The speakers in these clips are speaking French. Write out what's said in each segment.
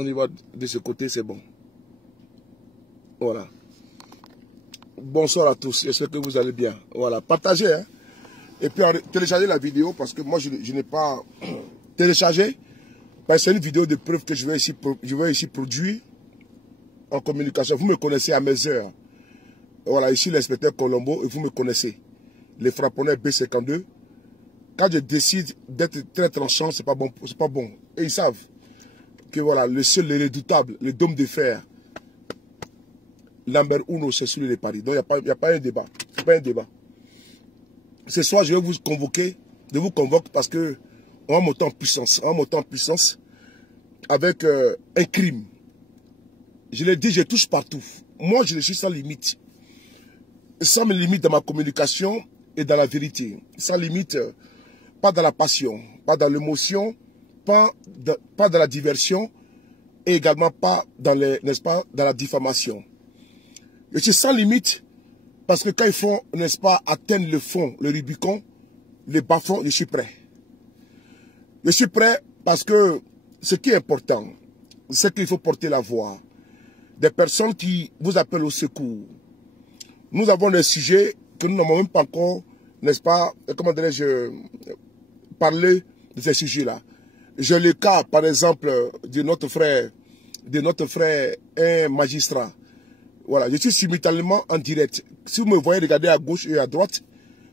On y va de ce côté, c'est bon. Voilà. Bonsoir à tous, j'espère que vous allez bien. Voilà, partagez, hein. Et puis téléchargez la vidéo parce que moi je n'ai pas téléchargé. C'est une vidéo de preuve que je vais ici produire en communication. Vous me connaissez à mes heures. Voilà, ici l'inspecteur Colombo et vous me connaissez. Les frapponneurs B52. Quand je décide d'être très tranchant, c'est pas bon, c'est pas bon. Et ils savent que voilà, le seul, le redoutable, le dôme de fer, Lambert Uno, c'est celui de Paris. Donc il n'y a pas un débat. C'est pas un débat. Ce soir, je vais vous convoquer, je vous convoque parce que on va monter en puissance. On va monter en puissance avec un crime. Je l'ai dit, je touche partout. Moi, je suis sans limite. Sans mes limites dans ma communication et dans la vérité. Sans limite, pas dans la passion, pas dans l'émotion, pas dans la diversion et également pas dans n'est-ce pas, dans la diffamation. Je suis sans limite parce que quand ils font, n'est-ce pas, atteindre le fond, le Rubicon, le bas-fond, je suis prêt. Je suis prêt parce que ce qui est important, c'est qu'il faut porter la voix des personnes qui vous appellent au secours. Nous avons des sujets que nous n'avons même pas encore, n'est-ce pas, comment dirais-je, parlé de ces sujets-là. J'ai le cas, par exemple, de notre frère, un magistrat. Voilà, je suis simultanément en direct. Si vous me voyez regarder à gauche et à droite,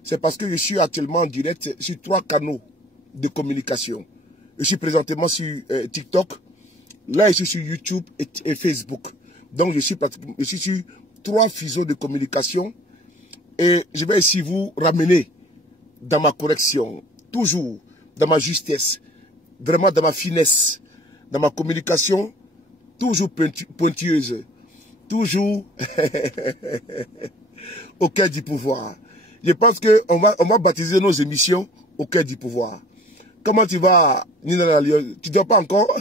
c'est parce que je suis actuellement en direct sur 3 canaux de communication. Je suis présentement sur TikTok, là je suis sur YouTube et Facebook. Donc je suis sur 3 fuseaux de communication et je vais ici vous ramener dans ma correction, toujours dans ma justesse, vraiment dans ma finesse, dans ma communication, toujours pointilleuse, toujours au cœur du pouvoir. Je pense qu'on va baptiser nos émissions au cœur du pouvoir. Comment tu vas, Nina Lalion? Tu ne dors pas encore?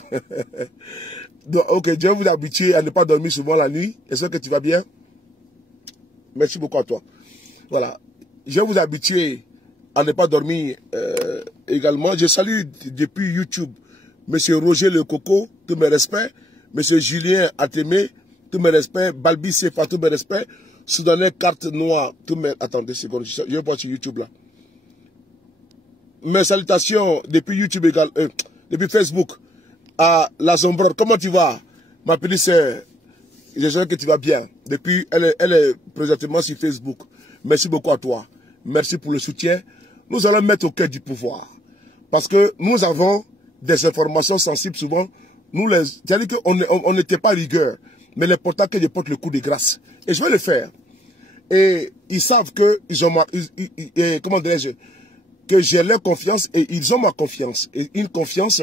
Donc, ok, je vais vous habituer à ne pas dormir souvent la nuit. Est-ce que tu vas bien? Merci beaucoup à toi. Voilà. Je vais vous habituer à ne pas dormir également. Je salue depuis YouTube M. Roger Le Coco, tous mes respects. M. Julien Atémé, tous mes respects. Balbi Sefa, tous mes respects. Soudanais Carte Noire, tous mes... Attendez une seconde, je vais voir sur YouTube là. Mes salutations depuis YouTube également, depuis Facebook à la Sombre. Comment tu vas, ma petite sœur? J'espère que tu vas bien. Depuis, elle est présentement sur Facebook. Merci beaucoup à toi. Merci pour le soutien. Nous allons mettre au cœur du pouvoir. Parce que nous avons des informations sensibles souvent. C'est-à-dire qu'on n'était pas rigueur. Mais l'important que je porte le coup de grâce. Et je vais le faire. Et ils savent que comment dirais-je, que j'ai leur confiance et ils ont ma confiance. Et une confiance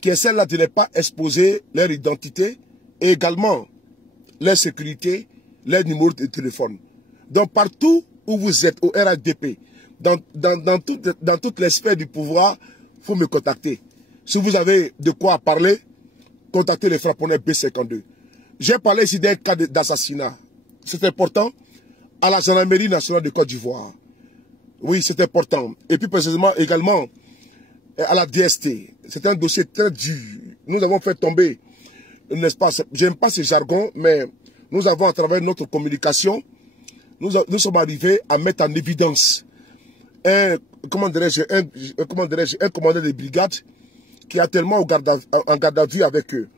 qui est celle-là de ne pas exposer leur identité et également leur sécurité, leur numéro de téléphone. Donc partout où vous êtes au RADP, dans toute l'espèce du pouvoir, il faut me contacter. Si vous avez de quoi parler, contactez les frapponneurs B52. J'ai parlé ici d'un cas d'assassinat. C'est important à la gendarmerie nationale de Côte d'Ivoire. Oui, c'est important. Et puis précisément également à la DST. C'est un dossier très dur. Nous avons fait tomber, n'est-ce pas, j'aime pas ce jargon, mais nous avons à travers notre communication, nous sommes arrivés à mettre en évidence un commandant de brigade qui est tellement en garde à vue avec eux.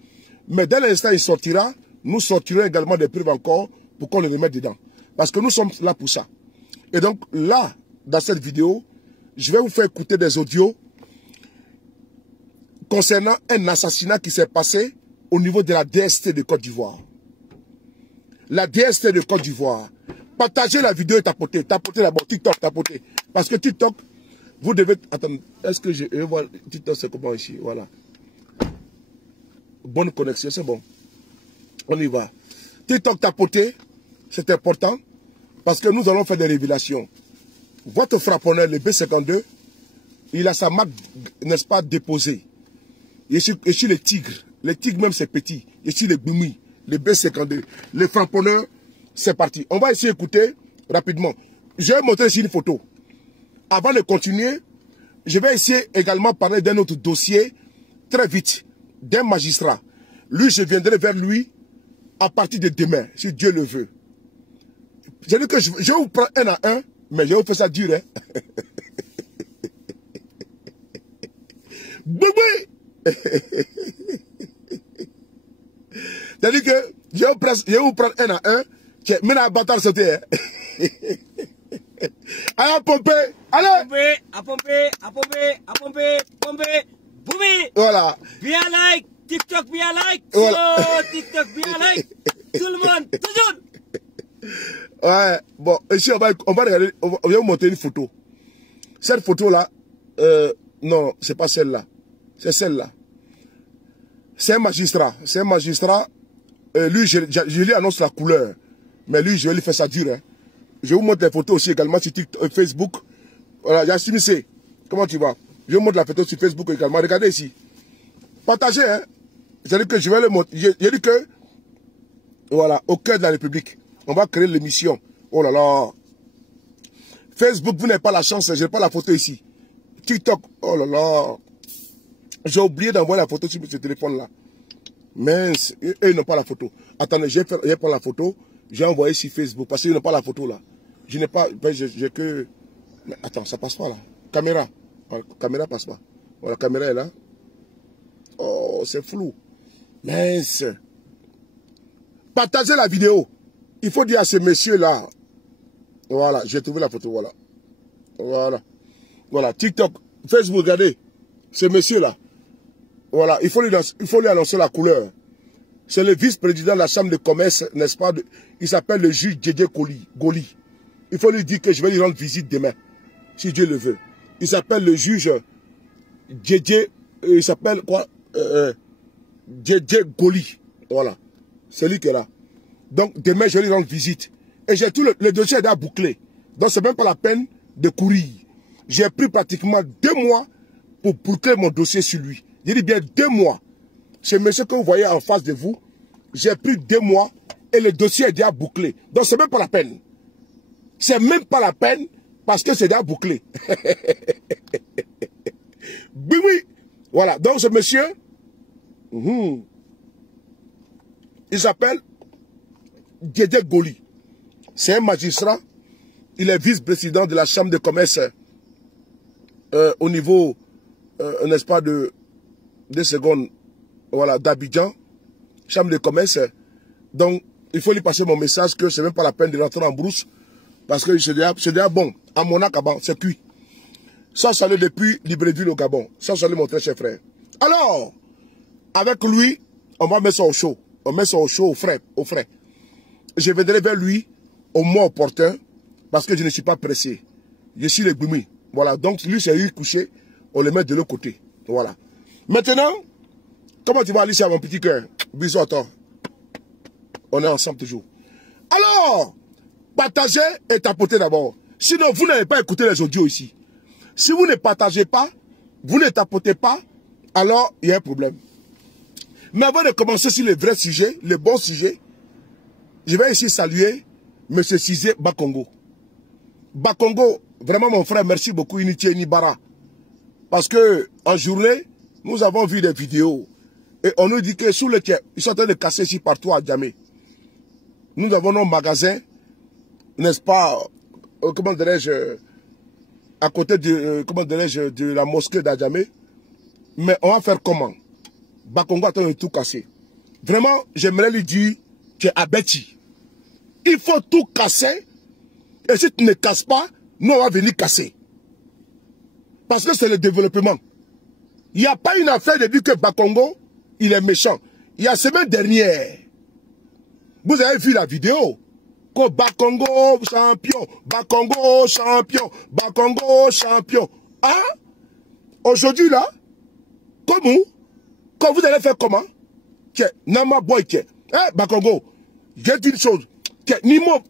Mais dès l'instant il sortira, nous sortirons également des preuves encore pour qu'on les remette dedans. Parce que nous sommes là pour ça. Et donc là, dans cette vidéo, je vais vous faire écouter des audios concernant un assassinat qui s'est passé au niveau de la DST de Côte d'Ivoire. La DST de Côte d'Ivoire. Partagez la vidéo et tapotez. Tapotez d'abord. TikTok, tapotez. Parce que TikTok, vous devez... Attends, est-ce que je vais voir TikTok, c'est comment ici? Voilà. Bonne connexion, c'est bon. On y va. TikTok, tapotez. C'est important. Parce que nous allons faire des révélations. Votre frapponneur, le B52, il a sa marque, n'est-ce pas, déposée. Je suis le tigre. Les tigres même, c'est petit. Je suis le Bumi, le B52. Le frapponneur, c'est parti. On va essayer d'écouter rapidement. Je vais montrer ici une photo. Avant de continuer, je vais essayer également de parler d'un autre dossier très vite, d'un magistrat. Lui, je viendrai vers lui à partir de demain, si Dieu le veut. J'ai dit que je vais vous prendre un à un, mais je vais vous faire ça dur, hein. Bébé! C'est-à-dire que je vais vous prendre un à un, maintenant, la bataille sauter, hein. Allez, à pomper! Allez! À pomper! Pomper! Boumi! Voilà. Bien like! TikTok bien like! Voilà. Oh, TikTok bien like! Tout le monde, toujours! Ouais, bon, ici, on va regarder, on va vous montrer une photo. Cette photo-là, non, c'est pas celle-là. C'est celle-là. C'est un magistrat. C'est un magistrat. Lui, je lui annonce la couleur. Mais lui, je vais lui faire ça dur. Hein. Je vous montre les photos aussi également sur TikTok, Facebook. Voilà, Yassine C. Comment tu vas? Je vous montre la photo sur Facebook également. Regardez ici. Partagez, hein. J'ai dit que je vais le montrer. J'ai dit que, voilà, au cœur de la République, on va créer l'émission. Oh là là. Facebook, vous n'avez pas la chance, je n'ai pas la photo ici. TikTok, oh là là. J'ai oublié d'envoyer la photo sur ce téléphone-là. Mince, eux, ils n'ont pas la photo. Attendez, je vais prendre la photo, j'ai envoyé sur Facebook, parce qu'ils n'ont pas la photo là. Je n'ai pas, j'ai que... Mais attends, ça passe pas là. Caméra. Voilà, caméra passe pas. Voilà, la caméra est là. Oh, c'est flou. Mince. Partagez la vidéo. Il faut dire à ces messieurs-là. Voilà, j'ai trouvé la photo, voilà. Voilà. Voilà, TikTok, Facebook, regardez. Ces messieurs-là. Voilà, il faut lui annoncer la couleur. C'est le vice-président de la Chambre de commerce, n'est-ce pas? Il s'appelle le juge Djedje Goli. Il faut lui dire que je vais lui rendre visite demain, si Dieu le veut. Il s'appelle le juge Djedje, il s'appelle quoi? Djedje Goli. Voilà. C'est lui qui est là. Donc demain, je vais lui rendre visite. Et j'ai tout le dossier est déjà bouclé. Donc c'est même pas la peine de courir. J'ai pris pratiquement 2 mois pour boucler mon dossier sur lui. J'ai dit bien 2 mois. Ce monsieur que vous voyez en face de vous, j'ai pris 2 mois et le dossier est déjà bouclé. Donc c'est même pas la peine. C'est même pas la peine parce que c'est déjà bouclé. Oui. Voilà. Donc ce monsieur, il s'appelle Djedje Goli. C'est un magistrat. Il est vice-président de la Chambre de commerce au niveau, n'est-ce pas, de 2 secondes, voilà, d'Abidjan, Chambre de commerce. Donc, il faut lui passer mon message que c'est même pas la peine de rentrer en brousse parce que c'est déjà bon. À Monaco, c'est cuit. Ça, ça allait depuis Libreville au Gabon. Ça, ça allait mon très cher frère. Alors, avec lui, on va mettre ça au chaud. On met ça au chaud, au frais. Je viendrai vers lui au moins opportun parce que je ne suis pas pressé. Je suis le Bumi. Voilà, donc lui, c'est lui couché. On le met de l'autre côté. Voilà. Maintenant, comment tu vas, Alicia, mon petit cœur? Bisous à toi. On est ensemble toujours. Alors, partagez et tapotez d'abord. Sinon, vous n'avez pas écouté les audios ici. Si vous ne partagez pas, vous ne tapotez pas, alors il y a un problème. Mais avant de commencer sur les vrais sujets, les bons sujets, je vais ici saluer M. Cizé Bakongo. Bakongo, vraiment mon frère, merci beaucoup, Initié Nibara. Parce que en journée, nous avons vu des vidéos. Et on nous dit que sous le quai, ils sont en train de casser ici partout à Djamé. Nous avons nos magasins, n'est-ce pas, comment dirais-je, à côté de, comment dirais-je, de la mosquée d'Adjamé. Mais on va faire comment? Bakongo a tout casser. Vraiment, j'aimerais lui dire que Abeti, il faut tout casser. Et si tu ne casses pas, nous on va venir casser. Parce que c'est le développement. Il n'y a pas une affaire de dire que Bakongo, il est méchant. Il y a la semaine dernière, vous avez vu la vidéo. Que Bakongo champion, Bakongo champion, Bakongo champion. Hein? Aujourd'hui là, comment? Quand vous allez faire comment? Que Nama Boy, que, Bakongo, j'ai dit une chose. Que Nimo,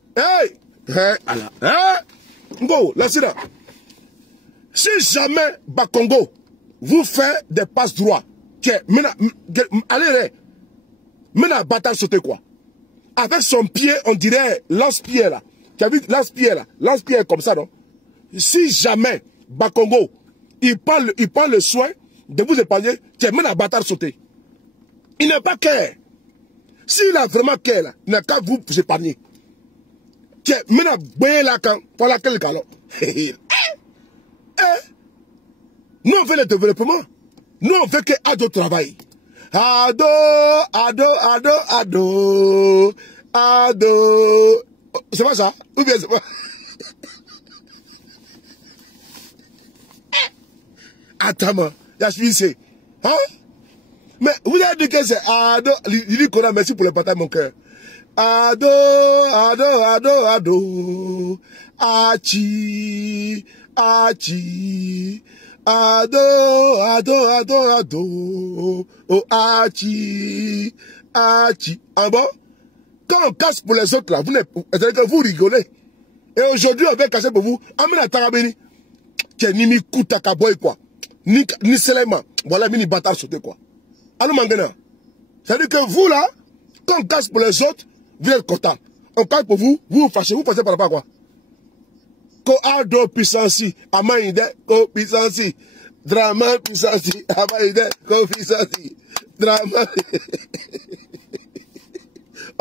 Ngo, laissez-la. Si jamais Bakongo vous fait des passes droits, que, allez, maintenant, bataille sauter quoi? Avec son pied, on dirait lance-pied là. Tu as vu lance-pied là? Lance-pied comme ça, non? Si jamais Bakongo, il prend le soin de vous épargner, tu es maintenant à bataille sauter. Il n'a pas cœur. S'il a vraiment cœur, là, il n'a qu'à vous épargner. Tiens, maintenant, bien là, quand, voilà quel galop. Nous, on fait le développement. Nous, on fait que Ado travaille. Ado, Ado, Ado, Ado, Ado. C'est pas ça? Ou bien c'est pas? Attends, c'est. Hein? Mais vous avez dit que c'est Ado. Il dit qu'on a merci pour le partage mon cœur. Ado, Ado, Ado, Ado. Achi, Achi. Ado, Ado, Ado, Ado. Oh, Achi, Achi. Ah bon? Quand on casse pour les autres là, c'est-à-dire que vous rigolez. Et aujourd'hui, on va casser pour vous. Amina Tarabeni. Tiens, ni mi Koutaka boy quoi. Ni Selema. Voilà, mini bâtard sauté quoi. Alors, Mangana. C'est-à-dire que vous là, quand on casse pour les autres, vous êtes content. On casse pour vous, vous fâchez, vous passez par là-bas quoi. Ko Ado puissance, Amaïde, ko puissance. Drama puissance, Amaïde, ko puissance. Drama.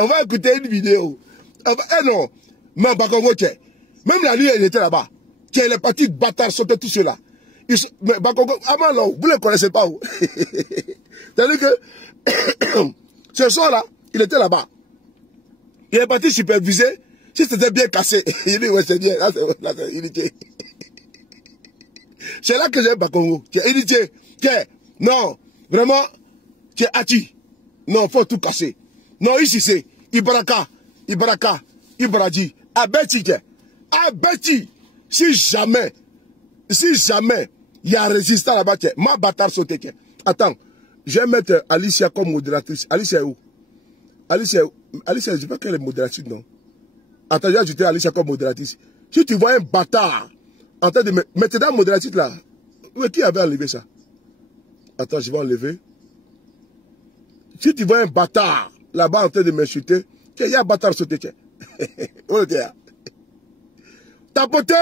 On va écouter une vidéo. Eh non, mais Bakongo, tiens. Même la nuit, elle était là-bas. Tiens, les petits bâtards sautent tout ceux-là. Mais Bakongo, avant là, vous ne le connaissez pas où. C'est-à-dire que ce soir-là, il était là-bas. Il est parti superviser. Si c'était bien cassé, il dit, ouais, c'est bien. Là, il dit, c'est là que j'aime Bakongo. Il dit, tiens, non, vraiment, tiens, Ati. Non, il faut tout casser. Non, ici c'est Ibaraka, Ibaradji, Abeti, Abeti. Si jamais il y a un résistant là-bas, ma bâtard sauté. Attends, je vais mettre Alicia comme modératrice. Alicia est où? Alicia, je ne sais pas qu'elle est modératrice, non? Attends, j'ai ajouté Alicia comme modératrice. Si tu vois un bâtard en train de mettre dans la modératrice là, qui avait enlevé ça? Attends, je vais enlever. Si tu vois un bâtard là-bas en train de m'insulter, il y a un bâtard sauté. Tapoter,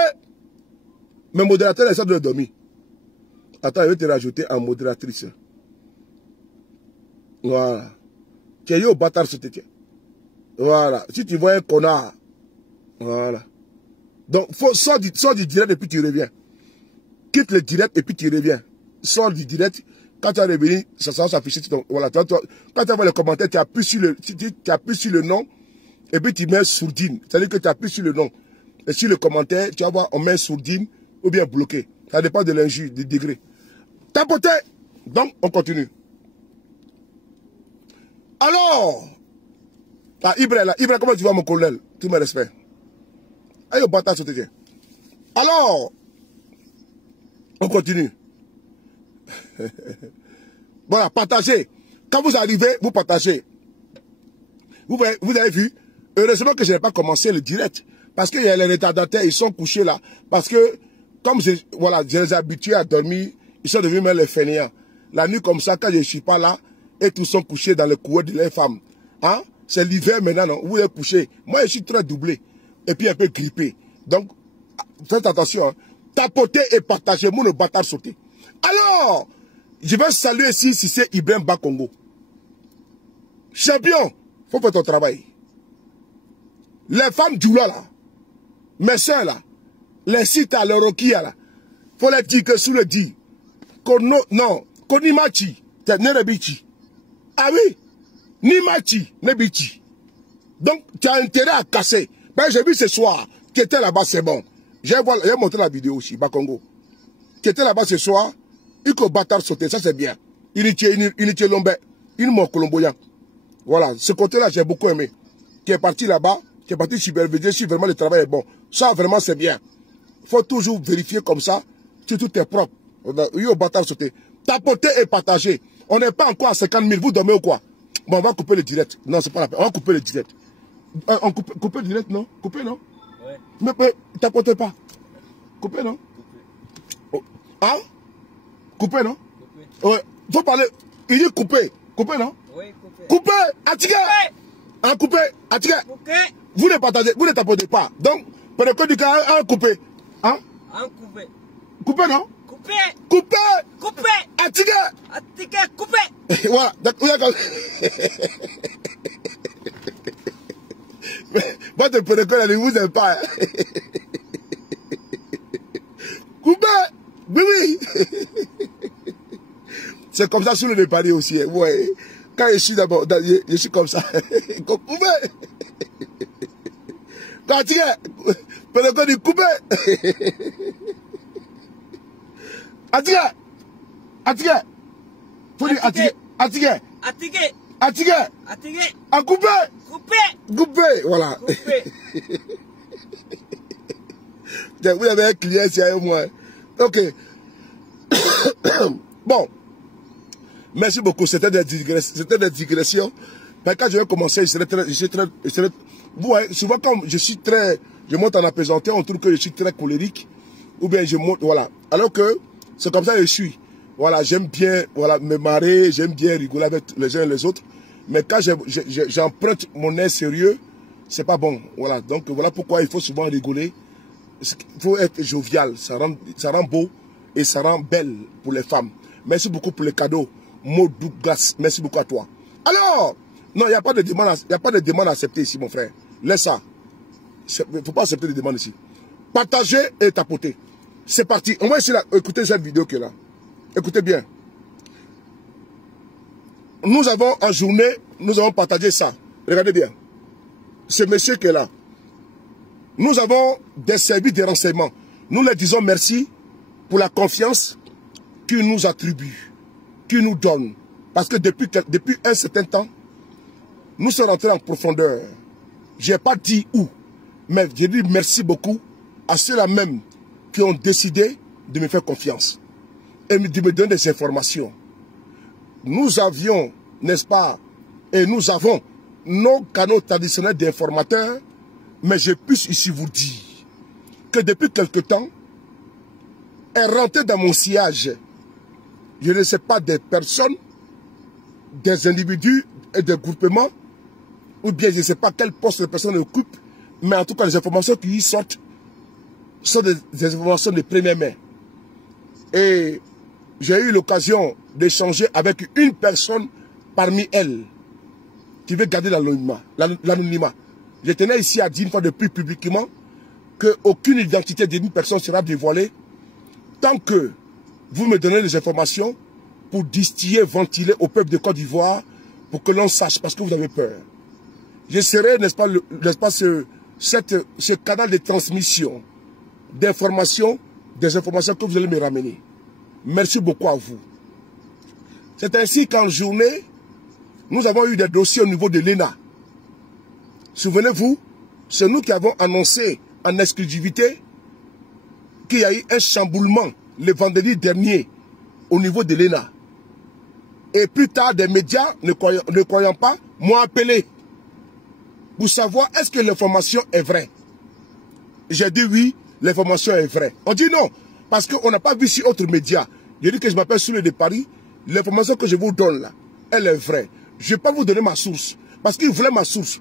mes modérateurs, ils sont de dormir. Attends, je vais te rajouter en modératrice. Voilà. Il y a un bâtard sauté. Voilà. Si tu vois un connard, voilà. Donc, sors du direct et puis tu reviens. Quitte le direct et puis tu reviens. Sors du direct. Quand tu as revenu, ça va s'afficher. Voilà, quand tu vois les commentaires, tu appuies sur le nom et puis tu mets sourdine. C'est-à-dire que tu appuies sur le nom. Et sur le commentaire, tu vas voir, on met sourdine ou bien bloqué. Ça dépend de l'injure, du degré. Tapoter. Donc, on continue. Alors, Ibra, comment tu vas mon colonel? Tout mes respects. Aïe, au bâtard, sauté. Alors, on continue. Voilà, partagez. Quand vous arrivez, vous partagez. Vous avez vu, heureusement que je n'ai pas commencé le direct. Parce qu'il y a les retardataires, ils sont couchés là. Parce que, comme je les ai habitués à dormir, ils sont devenus même les fainéants. La nuit comme ça, quand je ne suis pas là, et tous sont couchés dans le couloir de leurs femmes. Hein? C'est l'hiver maintenant, non? Vous êtes couchés. Moi, je suis très doublé. Et puis un peu grippé. Donc, faites attention. Hein? Tapotez et partagez. Mon bâtard sauté. Alors, je vais saluer ici si c'est Ibrahim Bakongo. Champion, faut faire ton travail. Les femmes du là, mes soeurs là, les sites à l'Eurokia là, faut les dire que sous le dit, non, Konimachi, c'est Nerebichi. Ah oui, Nimachi, Nebichi. Donc, tu as intérêt à casser. Ben, j'ai vu ce soir, qui était là-bas, c'est bon. J'ai montré la vidéo aussi, Bakongo. Qui était là-bas ce soir, il faut bâtard sauter, ça c'est bien. Il était lombé, il m'a colomboyan. Voilà, ce côté-là, j'ai beaucoup aimé. Qui est parti là-bas, qui est parti superviser si vraiment le travail est bon. Ça, vraiment, c'est bien. Il faut toujours vérifier comme ça, si tout est propre. Il faut bâtard sauter. Tapoter et partager. On n'est pas encore à 50 000, vous dormez ou quoi? Bon, on va couper le direct. Non, c'est pas la peine. On va couper le direct. On coupe le direct, non? Couper, non? Ouais. Mais tapotez pas. Couper, non? Couper. Hein? Couper, non? Couper. Ouais. Faut parler. Il dit couper. Couper, non? Oui, couper. Couper! Attiquer! Hein, couper! Attiquer! Couper! Vous ne partagez, vous ne tapotez pas. Donc, pendant que du cas, un couper. Hein? Un couper. Couper, non? Couper! Couper! Couper! Attiquer! Attiquer, couper! Voilà. Votre pédicole, ne vous aime pas. Hein? Coupé. Oui, oui. C'est comme ça sur le départ aussi. Hein. Ouais. Quand je suis d'abord, je suis comme ça. Coupé. Quand tu es, pédicole dit coupé. Attiqué. Attiqué. Faut dire attiqué. Attiqué. Attiqué. Attiqué. Attiqué. À couper. Coupé. Coupé. Voilà. Coupé. Vous avez un client ici avec moi. Ok. Bon. Merci beaucoup. C'était des digressions. Mais quand je vais commencer, vous voyez, souvent quand je monte en apaisanteur, on trouve que je suis très colérique. Ou bien je monte, voilà. Alors que c'est comme ça que je suis. Voilà, j'aime bien voilà, me marrer, j'aime bien rigoler avec les uns et les autres. Mais quand j'emprunte mon air sérieux, c'est pas bon. Voilà, donc voilà pourquoi il faut souvent rigoler. Il faut être jovial, ça rend beau et ça rend belle pour les femmes. Merci beaucoup pour les cadeaux. Maud Douglas, merci beaucoup à toi. Alors, non, il n'y a pas de demande à accepter ici, mon frère. Laisse ça. Il ne faut pas accepter des demandes ici. Partagez et tapotez. C'est parti. On va essayer d'écouter cette vidéo qui est là. Écoutez bien. Nous avons en journée, nous avons partagé ça. Regardez bien. Ce monsieur qui est là. Nous avons des services de renseignement. Nous leur disons merci pour la confiance qu'ils nous attribuent, qu'ils nous donnent. Parce que depuis un certain temps, nous sommes rentrés en profondeur. Je n'ai pas dit où, mais j'ai dit merci beaucoup à ceux-là même qui ont décidé de me faire confiance et de me donner des informations. Nous avions, n'est-ce pas, et nous avons nos canaux traditionnels d'informateurs, mais je puisse ici vous dire que depuis quelque temps, est rentré dans mon sillage, je ne sais pas, des personnes, des individus et des groupements, ou bien je ne sais pas quel poste les personnes occupent, mais en tout cas les informations qui y sortent sont des informations de première main. Et j'ai eu l'occasion d'échanger avec une personne parmi elles qui veut garder l'anonymat. Je tenais ici à dire une fois de plus publiquement qu'aucune identité d'une personne sera dévoilée tant que vous me donnez des informations pour distiller, ventiler au peuple de Côte d'Ivoire pour que l'on sache, parce que vous avez peur. Je serai, n'est-ce pas, ce canal de transmission d'informations, des informations que vous allez me ramener. Merci beaucoup à vous. C'est ainsi qu'en journée, nous avons eu des dossiers au niveau de l'ENA. Souvenez-vous, c'est nous qui avons annoncé en exclusivité qu'il y a eu un chamboulement le vendredi dernier au niveau de l'ENA. Et plus tard, des médias, ne croyant pas, m'ont appelé pour savoir est-ce que l'information est vraie. J'ai dit oui, l'information est vraie. On dit non, parce qu'on n'a pas vu sur autres médias. J'ai dit que je m'appelle Soule de Paris. L'information que je vous donne là, elle est vraie. Je ne vais pas vous donner ma source, parce qu'ils voulaient ma source.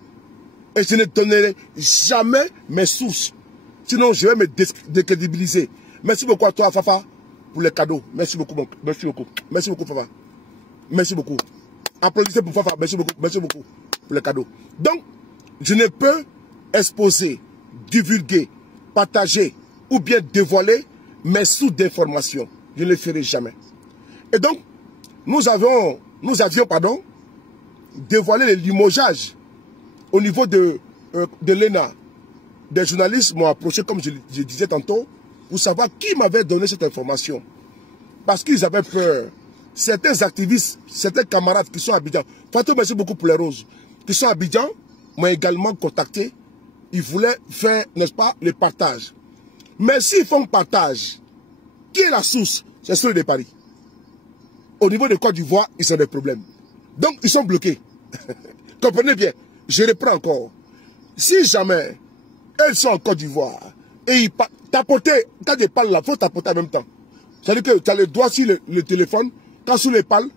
Et je ne donnerai jamais mes sources. Sinon, je vais me décrédibiliser. Merci beaucoup à toi, Fafa, pour les cadeaux. Merci beaucoup, merci beaucoup. Merci beaucoup, Fafa. Merci beaucoup. Applaudissez pour Fafa. Merci beaucoup pour les cadeaux. Donc, je ne peux exposer, divulguer, partager ou bien dévoiler mes sources d'information. Je ne le ferai jamais. Et donc, nous avions dévoilé les limogeages au niveau de l'ENA. Des journalistes m'ont approché, comme je disais tantôt, pour savoir qui m'avait donné cette information. Parce qu'ils avaient peur. Certains activistes, certains camarades qui sont à Abidjan, Fatou, merci beaucoup pour les roses, qui sont à Abidjan, m'ont également contacté. Ils voulaient faire, n'est-ce pas, le partage. Mais s'ils font partage, qui est la source? C'est Soule de Paris. Au niveau de Côte d'Ivoire, ils ont des problèmes. Donc, ils sont bloqués. Comprenez bien, je reprends encore. Si jamais elles sont en Côte d'Ivoire et ils tapoter, quand ils parlent là, il faut tapoter en même temps. C'est-à-dire que tu as le doigt sur le téléphone, quand Soule parle,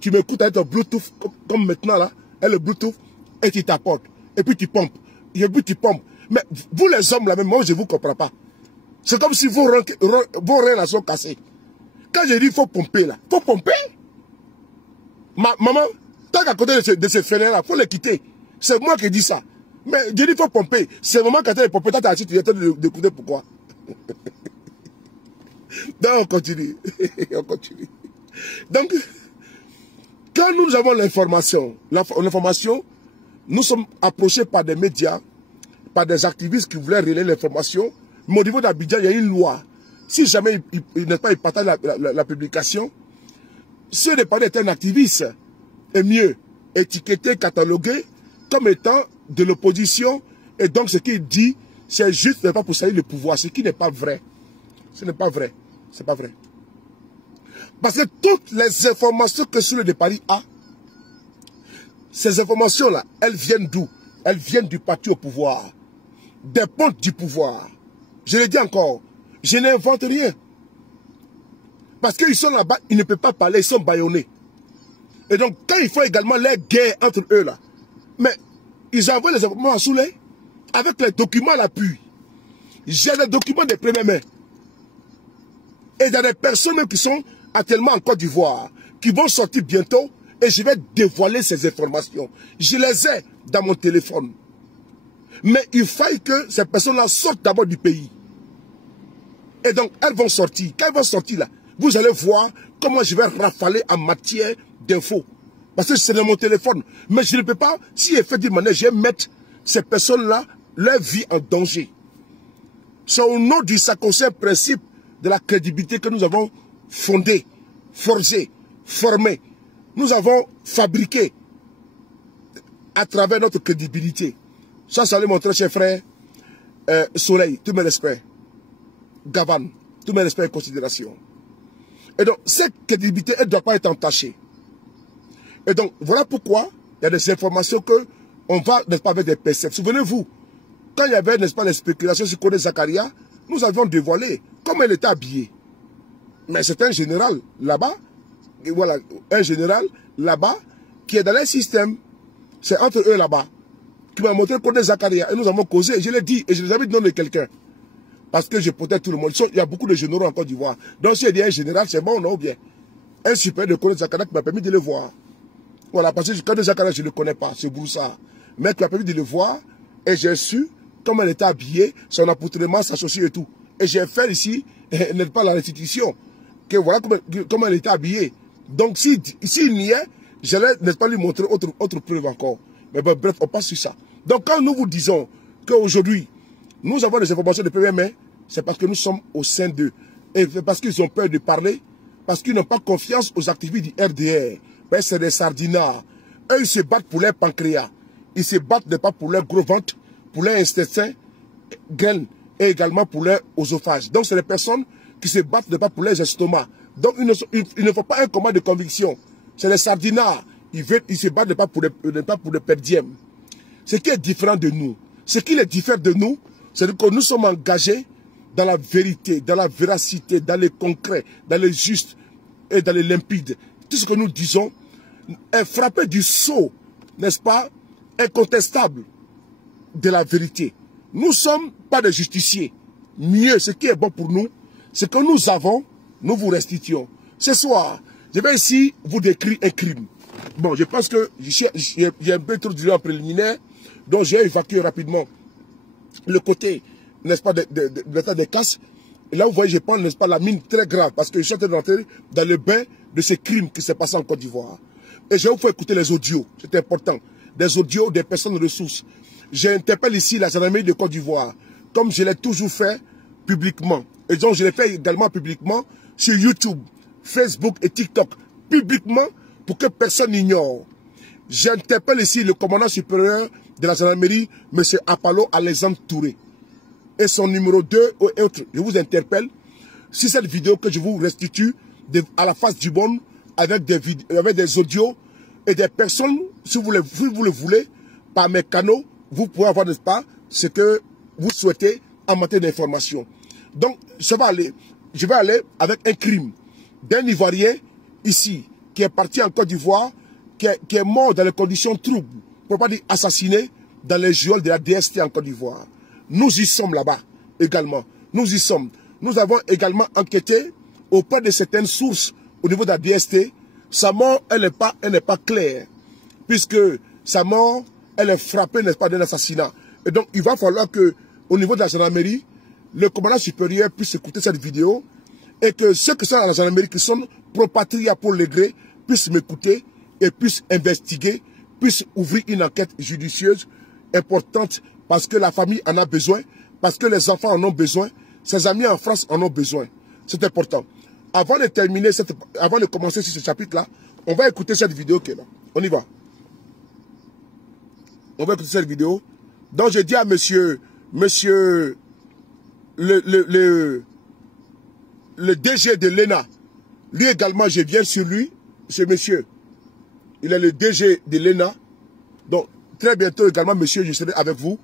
tu m'écoutes avec ton Bluetooth, comme maintenant là, et le Bluetooth, et tu tapotes. Et puis tu pompes. Et puis tu pompes. Mais vous les hommes là même, moi je ne vous comprends pas. C'est comme si vos reins là sont cassés. Quand je dis il faut pomper là, il faut pomper. Maman, tant qu'à côté de ces fenêtres-là, il faut les quitter. C'est moi qui dis ça. Mais je dis qu'il faut pomper. C'est le moment quand tu es pompé, tu as assis, tu es en train d'écouter pourquoi. Donc on continue. On continue. Donc, quand nous avons l'information, nous sommes approchés par des médias, par des activistes qui voulaient relayer l'information. Mais au niveau d'Abidjan, il y a une loi. Si jamais il partagent la publication, ce n'est pas d'être un activiste, est mieux étiqueté, catalogué comme étant de l'opposition. Et donc ce qu'il dit, c'est juste pas pour salir le pouvoir, ce qui n'est pas vrai. Ce n'est pas vrai. C'est pas vrai. Parce que toutes les informations que Souley de Paris a, ces informations-là, elles viennent d'où? Elles viennent du parti au pouvoir. Des pontes du pouvoir. Je le dis encore, je n'invente rien. Parce qu'ils sont là-bas, ils ne peuvent pas parler, ils sont bâillonnés. Et donc, quand il faut également les guerres entre eux là, mais ils envoient les informations à Souley avec les documents à l'appui. J'ai les documents de première main. Et il y a des personnes même qui sont actuellement en Côte d'Ivoire, qui vont sortir bientôt, et je vais dévoiler ces informations. Je les ai dans mon téléphone. Mais il faut que ces personnes-là sortent d'abord du pays. Et donc, elles vont sortir. Quand elles vont sortir là, vous allez voir comment je vais rafaler en matière d'infos. Parce que c'est dans mon téléphone. Mais je ne peux pas, si je fais d'une manière, je vais mettre ces personnes-là, leur vie en danger. C'est au nom du sacro-saint principe de la crédibilité que nous avons fondé, forgé, formé. Nous avons fabriqué à travers notre crédibilité. Ça allait montrer, cher frère, Soleil, tous mes respects. Gavan, tous mes respects et considérations. Et donc, cette crédibilité, elle ne doit pas être entachée. Et donc, voilà pourquoi il y a des informations que on va, n'est-ce pas, avec des perceptions. Souvenez-vous, quand il y avait, n'est-ce pas, les spéculations sur Kone Zakaria, nous avions dévoilé comment elle était habillée. Mais c'est un général là-bas, voilà, un général là-bas, qui est dans les systèmes. C'est entre eux là-bas, qui m'a montré Kone Zakaria. Et nous avons causé, je l'ai dit, et je les avais dit non de quelqu'un. Parce que je protège tout le monde. Il y a beaucoup de généraux en Côte d'Ivoire. Donc si il y a un général, c'est bon, non, ou bien. Un super de Kone Zakaria qui m'a permis de le voir. Voilà, parce que Kone Zakaria, je ne le connais pas, c'est Broussa. Mais qui m'a permis de le voir, et j'ai su comment elle était habillée, son accoutrement, sa chaussure et tout. Et j'ai fait ici, n'est pas la restitution, que voilà comment elle était habillée. Donc s'il n'y est, j'allais, n'est-ce pas, lui montrer autre preuve encore. Mais bon, bref, on passe sur ça. Donc quand nous vous disons qu'aujourd'hui, nous avons des informations de première main, c'est parce que nous sommes au sein d'eux. Et parce qu'ils ont peur de parler, parce qu'ils n'ont pas confiance aux activistes du RDR. Ben, c'est des sardinards. Eux, ils se battent pour leur pancréas. Ils se battent pas pour leur gros ventre, pour leur intestin, graines, et également pour leur oesophage. Donc, c'est des personnes qui se battent pas pour leurs estomacs. Donc, ils ne font pas un combat de conviction. C'est les sardinards. Ils se battent pas pour des perdièmes. Ce qui est différent de nous, ce qui les diffère de nous, c'est que nous sommes engagés dans la vérité, dans la véracité, dans le concret, dans le juste et dans le limpide. Tout ce que nous disons est frappé du sceau, n'est-ce pas, incontestable de la vérité. Nous ne sommes pas des justiciers. Mieux, ce qui est bon pour nous, c'est que nous avons, nous vous restituons. Ce soir, je vais ici vous décrire un crime. Bon, je pense que j'ai un peu trop duré en préliminaire, donc j'ai évacué rapidement le côté, n'est-ce pas, de l'état des casses. Et là, vous voyez, je prends, n'est-ce pas, la mine très grave, parce que je suis en train d'entrer dans le bain de ces crimes qui s'est passé en Côte d'Ivoire. Et je vais vous faire écouter les audios, c'est important. Des audios des personnes ressources. J'interpelle ici la gendarmerie de Côte d'Ivoire, comme je l'ai toujours fait publiquement. Et donc, je l'ai fait également publiquement sur YouTube, Facebook et TikTok, publiquement, pour que personne n'ignore. J'interpelle ici le commandant supérieur de la gendarmerie, M. Apollo Alexandre Touré. Et son numéro 2 et autres. Je vous interpelle sur cette vidéo que je vous restitue à la face du monde avec des audios et des personnes, si vous le voulez, par mes canaux, vous pourrez avoir, n'est-ce pas, ce que vous souhaitez en matière d'information. Donc, je vais aller avec un crime d'un Ivoirien ici, qui est parti en Côte d'Ivoire, qui est mort dans les conditions troubles, pour ne pas dire assassiné, dans les geôles de la DST en Côte d'Ivoire. Nous y sommes là-bas également. Nous y sommes. Nous avons également enquêté auprès de certaines sources au niveau de la DST sa mort, elle n'est pas claire. Puisque sa mort, elle est frappée, n'est-ce pas, d'un assassinat. Et donc, il va falloir que, au niveau de la gendarmerie, le commandant supérieur puisse écouter cette vidéo et que ceux qui sont à la gendarmerie, qui sont pro patria pour les grés, puissent m'écouter et puissent investiguer, puissent ouvrir une enquête judicieuse importante parce que la famille en a besoin, parce que les enfants en ont besoin, ses amis en France en ont besoin. C'est important. Avant de terminer, avant de commencer sur ce chapitre-là, on va écouter cette vidéo qui est là. On y va. On va écouter cette vidéo. Donc je dis à monsieur le DG de l'ENA, lui également, je viens sur lui, ce monsieur. Il est le DG de l'ENA. Donc, très bientôt également, monsieur, je serai avec vous.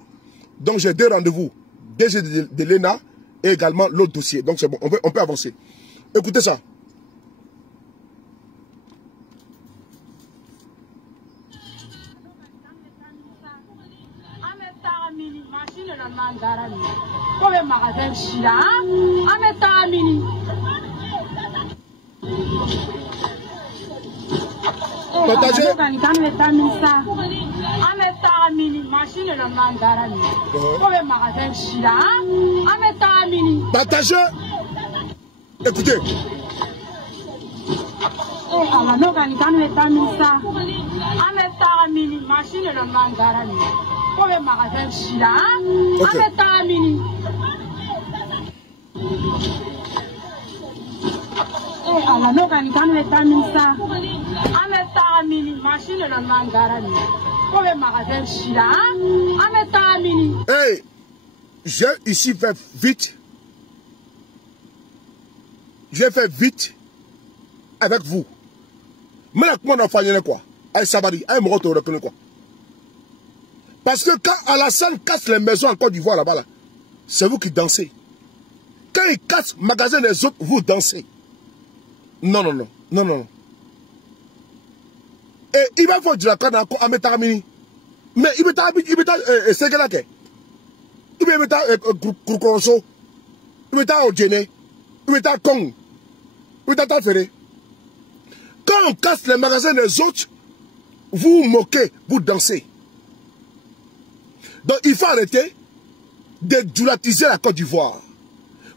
Donc, j'ai 2 rendez-vous. DG de l'ENA et également l'autre dossier. Donc, c'est bon, on peut avancer. Écoutez ça. Partagez. Partagez. Écoutez. Hey, j'ai ici fait vite. J'ai fait vite avec vous. Mais comment on a fait quoi? Aïe Sabari, aïe Moroto, on reconnaît quoi? Parce que quand Alassane casse les maisons en Côte d'Ivoire là-bas, là, c'est vous qui dansez. Quand il casse le magasin des autres, vous dansez. Non, non, non, non, non. Et il va faire du raccord à Metaramini. Mais il va faire Ségalake. Il va faire Koukoroso. Il va faire Odjene. Il va faire Kong. Il va faire Ferré. Quand on casse les magasins des autres, vous moquez, vous dansez. Donc il faut arrêter de dulatiser la Côte d'Ivoire.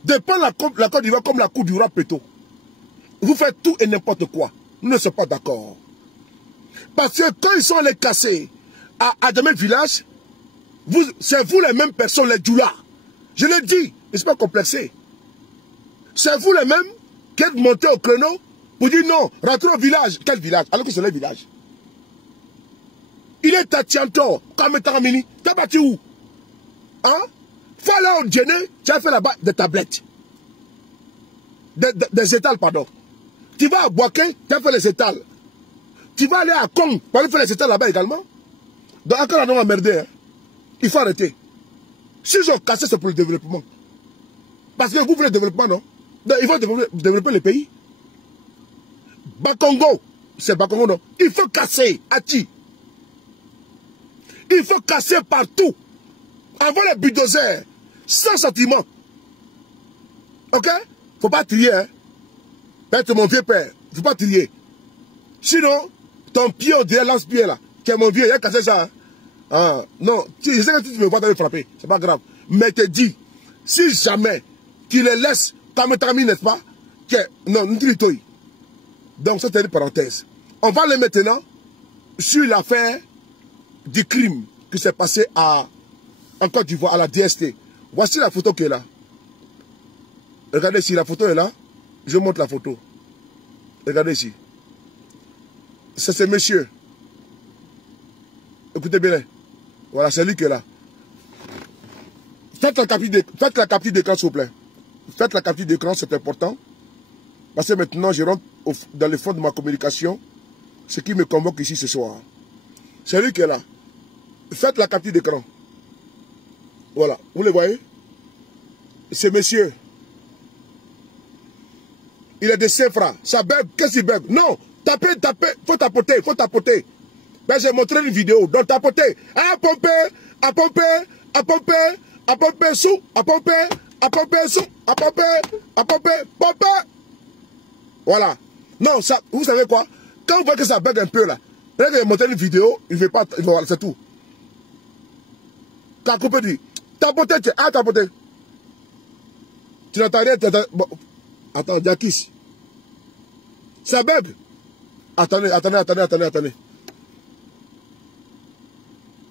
De prendre la Côte d'Ivoire comme la cour du roi Péto. Vous faites tout et n'importe quoi. Nous ne sommes pas d'accord. Parce que quand ils sont allés casser à Adamel Village, c'est vous les mêmes personnes, les Djoula. Je l'ai dit, je ne suis pas complexé. C'est vous les mêmes qui êtes montés au créneau pour dire non, rentrez au village. Quel village? Alors que c'est le village. Il est à Tianto, comme Taramini. T'as battu où? Hein? Faut aller au dîner, tu as fait là-bas des tablettes. Des étals, pardon. Tu vas à Boaké, tu as fait les étals. Tu vas aller à Kong, tu as fait les étals là-bas également. Donc encore on a merdé. Hein. Il faut arrêter. Si ils ont cassé, c'est pour le développement. Parce que vous voulez le développement, non? Donc, il faut développer le pays. Bakongo, c'est Bakongo, non? Il faut casser, Ati. Il faut casser partout. Avant les bulldozers, sans sentiment. Ok? Faut pas trier, hein? Peut-être mon vieux père, faut pas trier. Sinon, ton pied au derrière lance-pied là, qui est mon vieux, il a cassé ça. Hein? Ah, non, je sais que tu me vois t'aller frapper, c'est pas grave. Mais te dis, si jamais tu les laisses comme termine, n'est-ce pas? Que, non, nous dis-toi. Donc, ça c'est une parenthèse. On va aller maintenant sur l'affaire du crime qui s'est passé en Côte d'Ivoire, à la DST. Voici la photo qui est là. Regardez ici, la photo est là. Je montre la photo. Regardez ici. C'est ce monsieur. Écoutez bien. Voilà, c'est lui qui est là. Faites la capture d'écran, s'il vous plaît. Faites la capture d'écran, c'est important. Parce que maintenant, je rentre dans le fond de ma communication. Ce qui me convoque ici ce soir. C'est lui qui est là. Faites la capture d'écran. Voilà, vous le voyez? C'est monsieur. Il est de Sefra. Ça bug, qu'est-ce qu'il bug? Non, tapez, faut tapoter. Ben, j'ai montré une vidéo, donc tapoter. À pomper, sous, pomper. Voilà. Non, ça, vous savez quoi? Quand vous voyez que ça bug un peu là, regardez, il monté une vidéo, il ne veut pas, voilà, c'est tout. Quand on dit, tapoter, tapoter. Tu n'entends rien, bon, attends, Diakis. Ça bug. Attendez.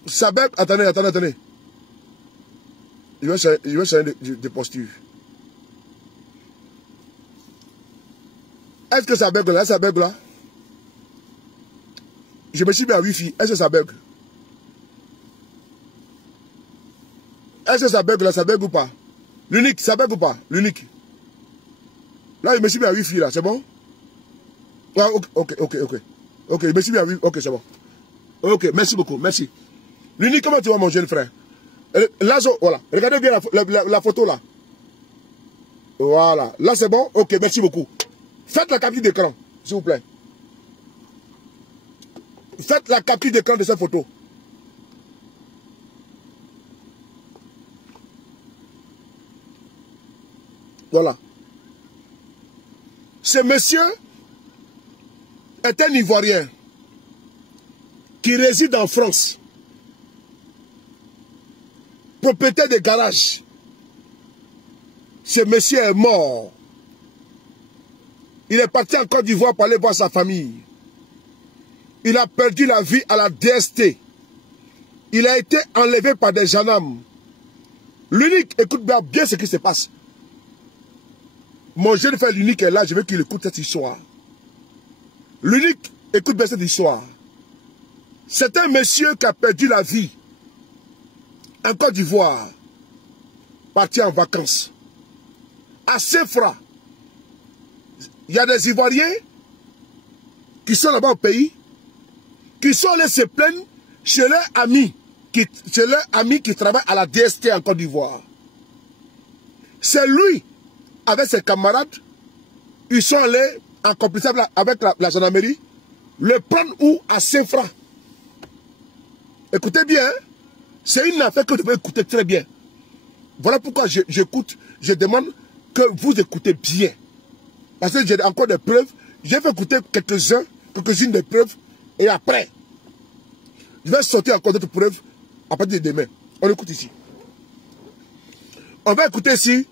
Ça bug, attendez. Il va changer de posture. Est-ce que ça bug là? Je me suis mis à Wi-Fi. Est-ce que ça bug? Est-ce que ça bug là? Ça bug ou pas? L'unique, ça bug ou pas? L'unique. Là, je me suis mis à Wi-Fi là, c'est bon? Ah, ok, je me suis mis à Wi-Fi. Ok, c'est bon. Ok, merci beaucoup, merci. L'unique, comment tu vas mon jeune frère? Là, voilà. Regardez bien la photo là. Voilà. Là, c'est bon? Ok, merci beaucoup. Faites la capture d'écran, s'il vous plaît. Faites la capture d'écran de cette photo. Voilà. Ce monsieur est un Ivoirien qui réside en France. Propriétaire de garage. Ce monsieur est mort. Il est parti en Côte d'Ivoire pour aller voir sa famille. Il a perdu la vie à la DST. Il a été enlevé par des gendarmes. L'unique, écoute bien ce qui se passe. Mon jeune frère l'unique est là, je veux qu'il écoute cette histoire. L'unique, écoute bien cette histoire. C'est un monsieur qui a perdu la vie en Côte d'Ivoire, parti en vacances. À Sefra, il y a des Ivoiriens qui sont là-bas au pays, qui sont allés se plaindre chez leurs amis qui travaillent à la DST en Côte d'Ivoire. C'est lui, avec ses camarades, ils sont allés en complicité avec la gendarmerie, le prendre où? À Sefra. Écoutez bien, hein? C'est une affaire que vous devez écouter très bien. Voilà pourquoi j'écoute, je demande que vous écoutez bien. Parce que j'ai encore des preuves. J'ai fait écouter quelques-unes des preuves. Et après, je vais sortir encore d'autres preuves à partir de demain. On écoute ici. On va écouter ici.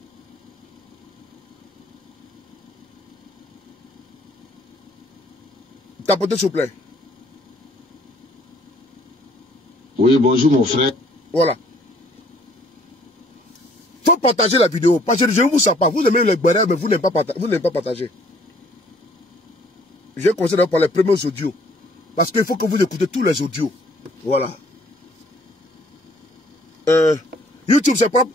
Tapotez s'il vous plaît. Oui, bonjour mon frère. Voilà. Il faut partager la vidéo. Parce que je ne vous sens pas. Vous aimez les barrières, mais vous n'aimez pas partager. Je vais commencer par les premiers audios. Parce qu'il faut que vous écoutez tous les audios. Voilà. YouTube, c'est propre.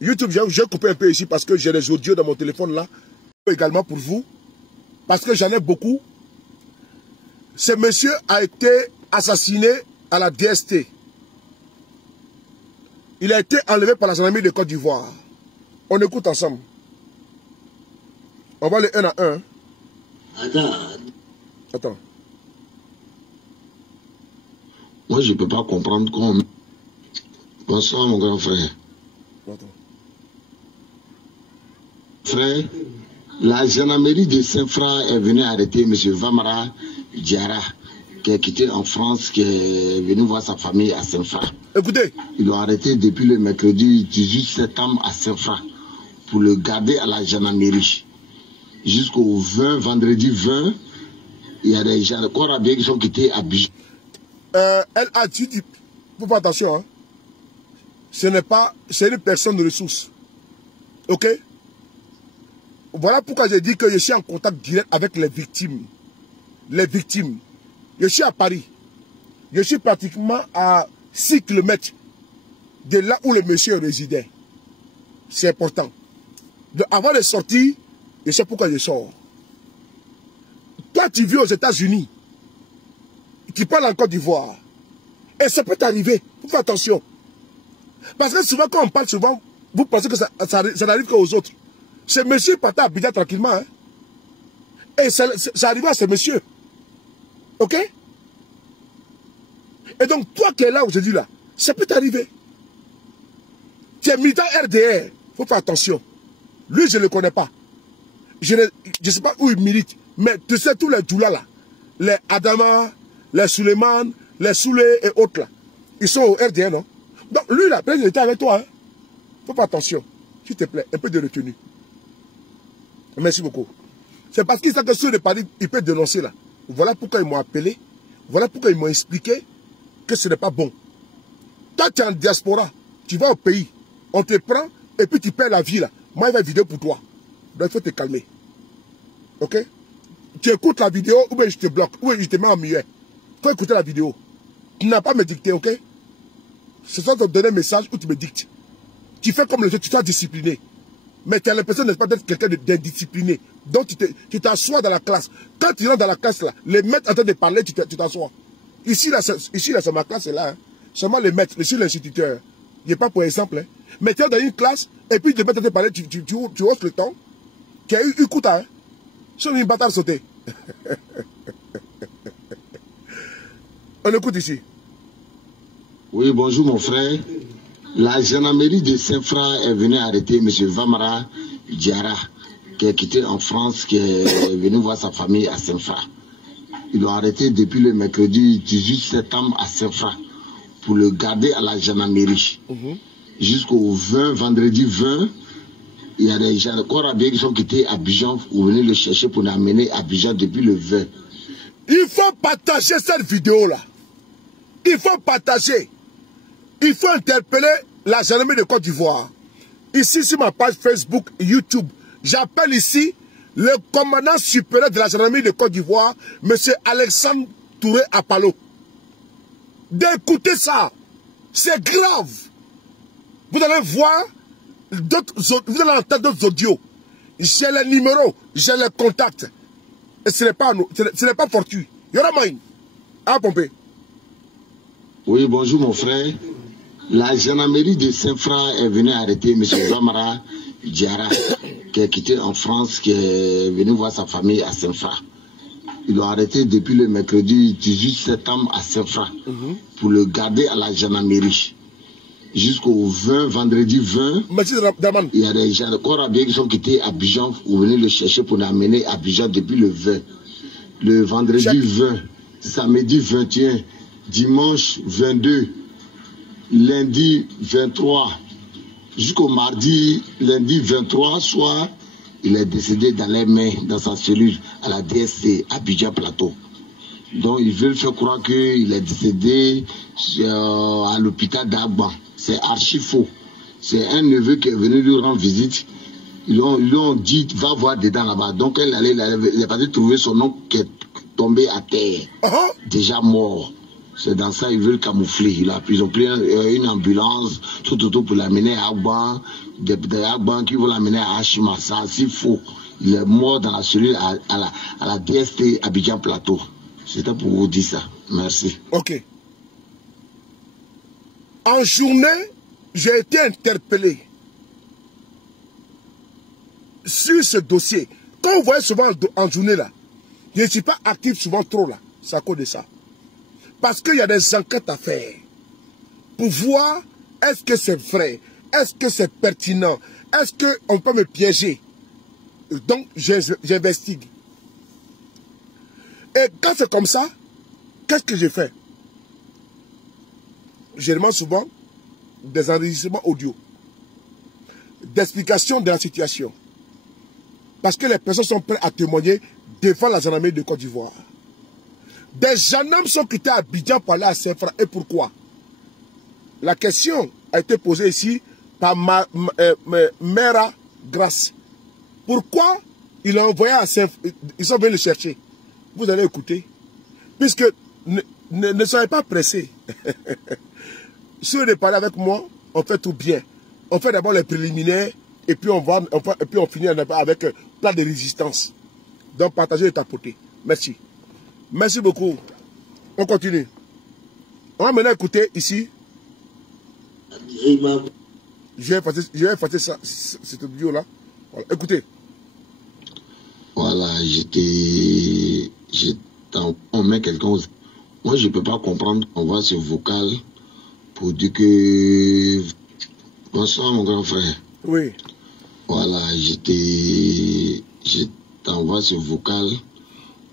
YouTube, j'ai coupé un peu ici parce que j'ai les audios dans mon téléphone là. Également pour vous. Parce que j'en ai beaucoup. Ce monsieur a été assassiné à la DST. Il a été enlevé par la gendarmerie de Côte d'Ivoire. On écoute ensemble. On va aller un à un. Attends. Moi, je ne peux pas comprendre comment... Bonsoir, mon grand frère. Attends. Frère, la gendarmerie de Saint-Franc est venue arrêter M. Vamara Diarra, qui est quitté en France, qui est venu voir sa famille à Saint-Franc. Écoutez. Ils l'ont arrêté depuis le mercredi 18 septembre à Saint-Franc pour le garder à la gendarmerie. Jusqu'au 20, vendredi 20, il y a des gens, corps à qui sont quittés à Bijou. Elle a dit, faut faire attention, hein. C'est une personne de ressources. Ok? Voilà pourquoi j'ai dit que je suis en contact direct avec les victimes. Les victimes. Je suis à Paris. Je suis pratiquement à 6 km de là où le monsieur résidait. C'est important. Avant de sortir, je sais pourquoi je sors. Toi, tu vis aux États-Unis. Tu parles en Côte d'Ivoire. Et ça peut t'arriver. Faut faire attention. Parce que souvent, quand on parle souvent, vous pensez que ça n'arrive qu'aux autres. Ce monsieur partait à Abidjan tranquillement. Hein? Et ça arrive à ce monsieur. Ok? Et donc, toi qui es là aujourd'hui, là, ça peut t'arriver. Tu es militant RDR. Il faut faire attention. Lui, je ne le connais pas. Je ne sais pas où il milite. Mais tu sais, tous les doulas là, les Adama, les Suleiman, les Soulé et autres là. Ils sont au RDN, non? Donc lui là, il était avec toi. Hein? Faut faire attention. S'il te plaît, un peu de retenue. Merci beaucoup. C'est parce qu'ils savent que ceux de Paris, ils peuvent dénoncer là. Voilà pourquoi ils m'ont appelé. Voilà pourquoi ils m'ont expliqué que ce n'est pas bon. Toi, tu es en diaspora. Tu vas au pays. On te prend et puis tu perds la vie là. Moi, il va vidéo pour toi. Donc il faut te calmer. Ok? Tu écoutes la vidéo ou bien je te bloque. Ou bien je te mets en muet. Il faut écouter la vidéo. Tu n'as pas à me dicter, ok? Ce sont te donner un message où tu me dictes. Tu fais comme le jeu, tu sois discipliné. Mais tu as l'impression n'est pas d'être quelqu'un d'indiscipliné. Donc tu t'assois dans la classe. Quand tu rentres dans la classe là, les maîtres en train de parler, tu t'assois. Ici là, c'est ma classe, c'est là. Hein. Seulement les maîtres, je suis l'instituteur. Il n'est pas pour exemple. Hein. Mais tu es dans une classe, et puis les maîtres en train de parler, tu hausses le ton. Tu as eu écoute, hein. Sur une bataille sautée. On écoute ici. Oui, bonjour mon frère. La gendarmerie de Saint-Fra est venue arrêter M. Vamara Diarra, qui est quitté en France, qui est venu voir sa famille à Saint-Fra. Ils l'ont arrêté depuis le mercredi 18 septembre à Saint-Fra pour le garder à la gendarmerie. Jusqu'au 20, vendredi 20, il y a des gens corabés qui sont quittés à Abidjan ou venus le chercher pour l'amener à Abidjan depuis le 20. Il faut partager cette vidéo-là. Il faut partager. Il faut interpeller la gendarmerie de Côte d'Ivoire. Ici, sur ma page Facebook, YouTube, j'appelle ici le commandant supérieur de la gendarmerie de Côte d'Ivoire, M. Alexandre Touré Apalo. D'écouter ça. C'est grave. Vous allez voir vous allez entendre d'autres audios. J'ai les numéros, j'ai les contacts. Et ce n'est pas fortuit. Il y aura moyen. À pomper. Oui, bonjour mon frère. La gendarmerie de Saint-Fra est venue arrêter M. Vamara Diarra, qui est quitté en France, qui est venu voir sa famille à Saint-Fra. Ils l'ont arrêté depuis le mercredi 18 septembre à Saint-Fra pour le garder à la gendarmerie. Jusqu'au 20, vendredi 20, il y a des gens corabés qui sont quittés à Abidjan ou venus le chercher pour l'amener à Abidjan depuis le 20. Le vendredi 20, samedi 21, dimanche 22, lundi 23, jusqu'au mardi, lundi 23 soir, il est décédé dans les mains, dans sa cellule, à la DSC, Abidjan Plateau. Donc ils veulent faire croire qu'il est décédé à l'hôpital d'Agban. C'est archi faux. C'est un neveu qui est venu lui rendre visite. Ils lui ont dit, va voir dedans là-bas. Donc il est parti trouver son oncle qui est tombé à terre, déjà mort. C'est dans ça ils veulent camoufler. Ils ont pris une ambulance, tout pour l'amener à Agban, des Agban qui vont l'amener à Hachima. C'est archi faux. Il est mort dans la cellule à la DST Abidjan Plateau. C'était pour vous dire ça. Merci. Ok. En journée, j'ai été interpellé sur ce dossier. Quand vous voyez souvent en journée là, je ne suis pas actif souvent trop là. C'est à cause de ça. Parce qu'il y a des enquêtes à faire. Pour voir est-ce que c'est vrai, est-ce que c'est pertinent, est-ce qu'on peut me piéger. Donc j'investigue. Et quand c'est comme ça, qu'est-ce que j'ai fait? Je demande souvent des enregistrements audio, d'explications de la situation. Parce que les personnes sont prêtes à témoigner devant la gendarmerie de Côte d'Ivoire. Des gendarmes sont quittés à Abidjan pour aller à Saint-Fra. Et pourquoi? La question a été posée ici par Mera Grace. Pourquoi ils l'ont envoyé à Saint-Fra? Ils sont venus le chercher. Vous allez écouter. Puisque ne soyez pas pressés. Si vous parlez avec moi, on fait tout bien. On fait d'abord les préliminaires et puis on finit avec un plan de résistance. Donc partagez et tapoter. Merci. Merci beaucoup. On continue. On va maintenant écouter ici. Je vais effacer cette vidéo-là. Voilà. Écoutez. Voilà, on met quelqu'un. Moi, je ne peux pas comprendre qu'on voit ce vocal pour dire que... Bonsoir, mon grand frère. Oui. Voilà, je t'envoie ce vocal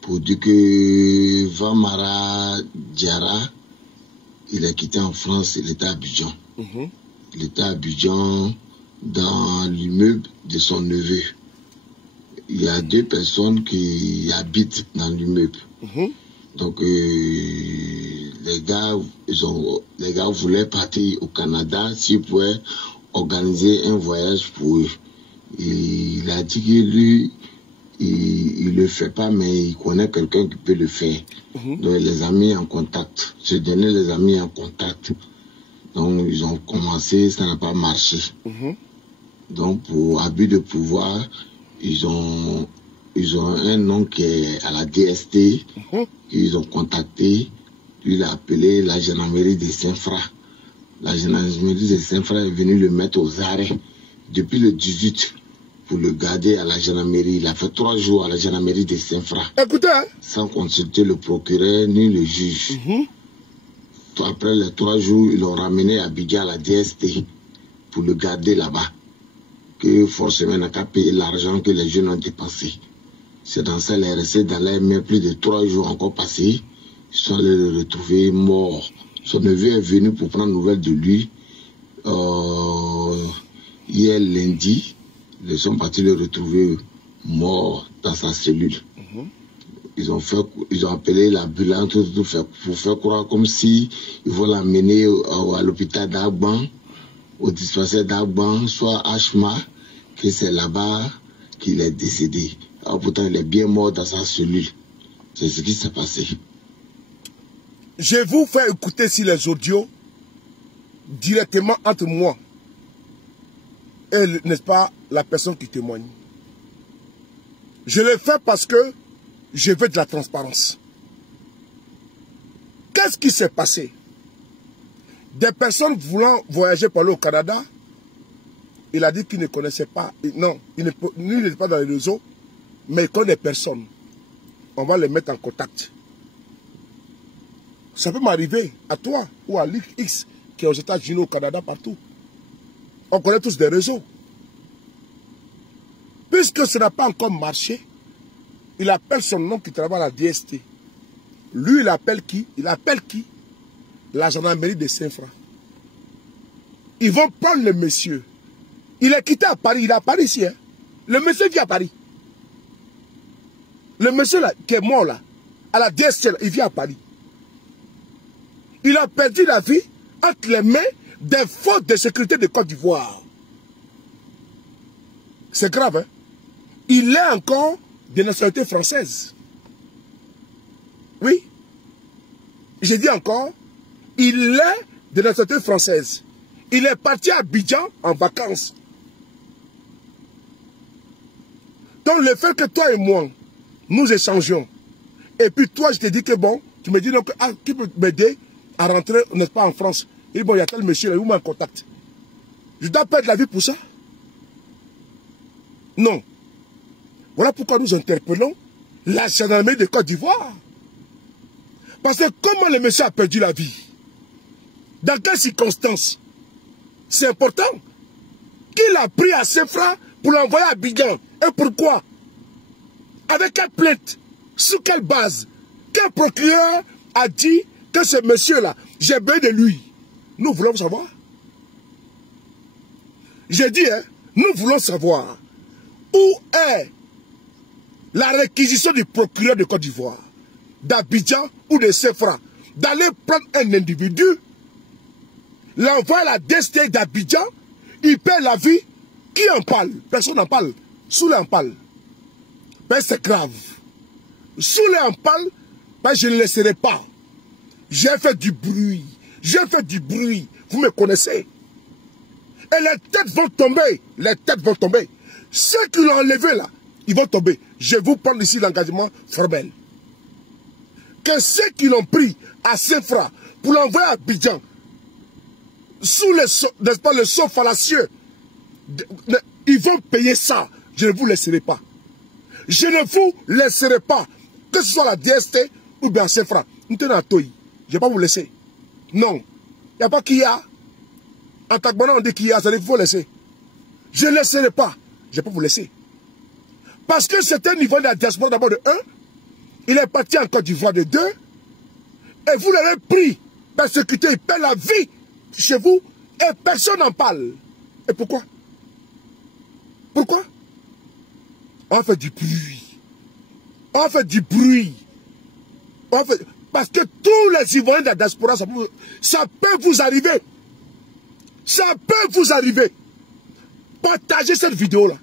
pour dire que Vamara Diarra, il a quitté en France, il était à Abidjan. Il était à Abidjan dans l'immeuble de son neveu. Il y a 2 personnes qui habitent dans l'immeuble. Donc les gars voulaient partir au Canada s'ils pouvaient organiser un voyage pour eux. Et il a dit que lui, il le fait pas, mais il connaît quelqu'un qui peut le faire. Donc il les a mis en contact. Ce dernier les a mis en contact. Donc ils ont commencé, ça n'a pas marché. Donc pour abus de pouvoir, ils ont un nom qui est à la DST, qu'ils ont contacté. Lui, il a appelé la gendarmerie de Saint-Fra. La gendarmerie de Saint-Fra est venue le mettre aux arrêts depuis le 18 pour le garder à la gendarmerie. Il a fait 3 jours à la gendarmerie de Saint-Fra. Écoutez, hein? Sans consulter le procureur ni le juge. Après les 3 jours, ils l'ont ramené à Abidjan à la DST pour le garder là-bas. Que forcément, n'a qu'à payer l'argent que les jeunes ont dépensé. C'est dans ça, il est resté dans l'air, mais plus de 3 jours encore passés. Ils sont allés le retrouver mort. Son neveu est venu pour prendre nouvelle de lui. Hier lundi, ils sont partis le retrouver mort dans sa cellule. Ils ont appelé l'ambulance pour faire croire comme si ils vont l'amener à l'hôpital d'Agban, au dispensaire d'Agban, soit Ashma, que c'est là-bas qu'il est décédé. Alors pourtant, il est bien mort dans sa cellule. C'est ce qui s'est passé. Je vous fais écouter si les audios directement entre moi et, n'est-ce pas, la personne qui témoigne. Je le fais parce que je veux de la transparence. Qu'est-ce qui s'est passé? Des personnes voulant voyager par au Canada, il a dit qu'il ne connaissait pas, non, il n'était pas dans les réseaux, mais il connaît des personnes. On va les mettre en contact. Ça peut m'arriver à toi ou à l'X qui est aux États-Unis, au Canada, partout. On connaît tous des réseaux. Puisque ça n'a pas encore marché, il appelle son nom qui travaille à la DST. Lui, il appelle qui? Il appelle qui? La gendarmerie de Saint-Fra. Ils vont prendre le monsieur. Il est quitté à Paris. Il est à Paris ici. Hein? Le monsieur vit à Paris. Le monsieur là, qui est mort là, à la DST, il vit à Paris. Il a perdu la vie entre les mains des forces de sécurité de Côte d'Ivoire. C'est grave, hein? Il est encore de nationalité française. Oui. J'ai dit encore, il est de nationalité française. Il est parti à Abidjan en vacances. Donc le fait que toi et moi, nous échangeons, et puis toi je te dis que bon, tu me dis donc, ah, qui peut m'aider à rentrer, n'est-ce pas, en France? Et bon, il y a tel monsieur là, il m'a en contact. Je dois perdre la vie pour ça? Non. Voilà pourquoi nous interpellons la gendarmerie de Côte d'Ivoire. Parce que comment le monsieur a perdu la vie? Dans quelles circonstances? C'est important. Qu'il a pris à Saint-Fra pour l'envoyer à Abidjan. Et pourquoi? Avec quelle plainte? Sur quelle base? Quel procureur a dit que ce monsieur-là, j'ai besoin de lui? Nous voulons savoir. J'ai dit, hein, nous voulons savoir où est la réquisition du procureur de Côte d'Ivoire, d'Abidjan ou de Saint-Fra, d'aller prendre un individu, l'envoyer à la DST d'Abidjan, il perd la vie. Qui en parle? Personne n'en parle. Soulé en parle. Ben c'est grave. Soulé en parle, ben je ne laisserai pas. J'ai fait du bruit. J'ai fait du bruit. Vous me connaissez. Et les têtes vont tomber. Les têtes vont tomber. Ceux qui l'ont enlevé là, ils vont tomber. Je vais vous prendre ici l'engagement formel. Que ceux qui l'ont pris à Saint-Fra pour l'envoyer à Abidjan, sous n'est-ce pas, le sceau fallacieux, ils vont payer ça. Je ne vous laisserai pas. Je ne vous laisserai pas. Que ce soit la DST ou bien Saint-Fra. Je ne vais pas vous laisser. Non. Il n'y a pas qui y a. En Tagbana, on dit qu'il y a. Ça veut dire qu'il faut laisser. Je ne laisserai pas. Je ne vais pas vous laisser. Parce que c'est un niveau de la diaspora d'abord de 1. Il est parti en Côte d'Ivoire de 2. Et vous l'avez pris, persécuté, il perd la vie chez vous. Et personne n'en parle. Et pourquoi? Pourquoi? On fait du bruit. On fait du bruit. Parce que tous les Ivoiriens de la diaspora, ça peut vous arriver. Ça peut vous arriver. Partagez cette vidéo-là.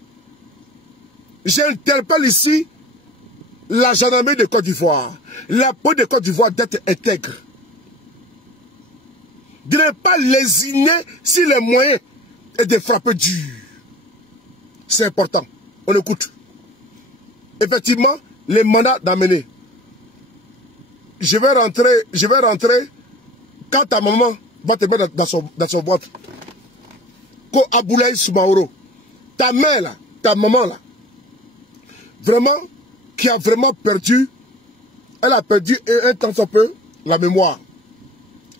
J'interpelle ici la gendarmerie de Côte d'Ivoire. La police de Côte d'Ivoire d'être intègre. De ne pas lésiner sur les moyens et de frapper dur. C'est important. On écoute. Effectivement, les mandats d'amener. Je vais rentrer quand ta maman va te mettre dans son ventre. Ko Aboulaye Soumaoro. Ta mère là, ta maman là, vraiment, qui a vraiment perdu, elle a perdu un temps soit peu la mémoire.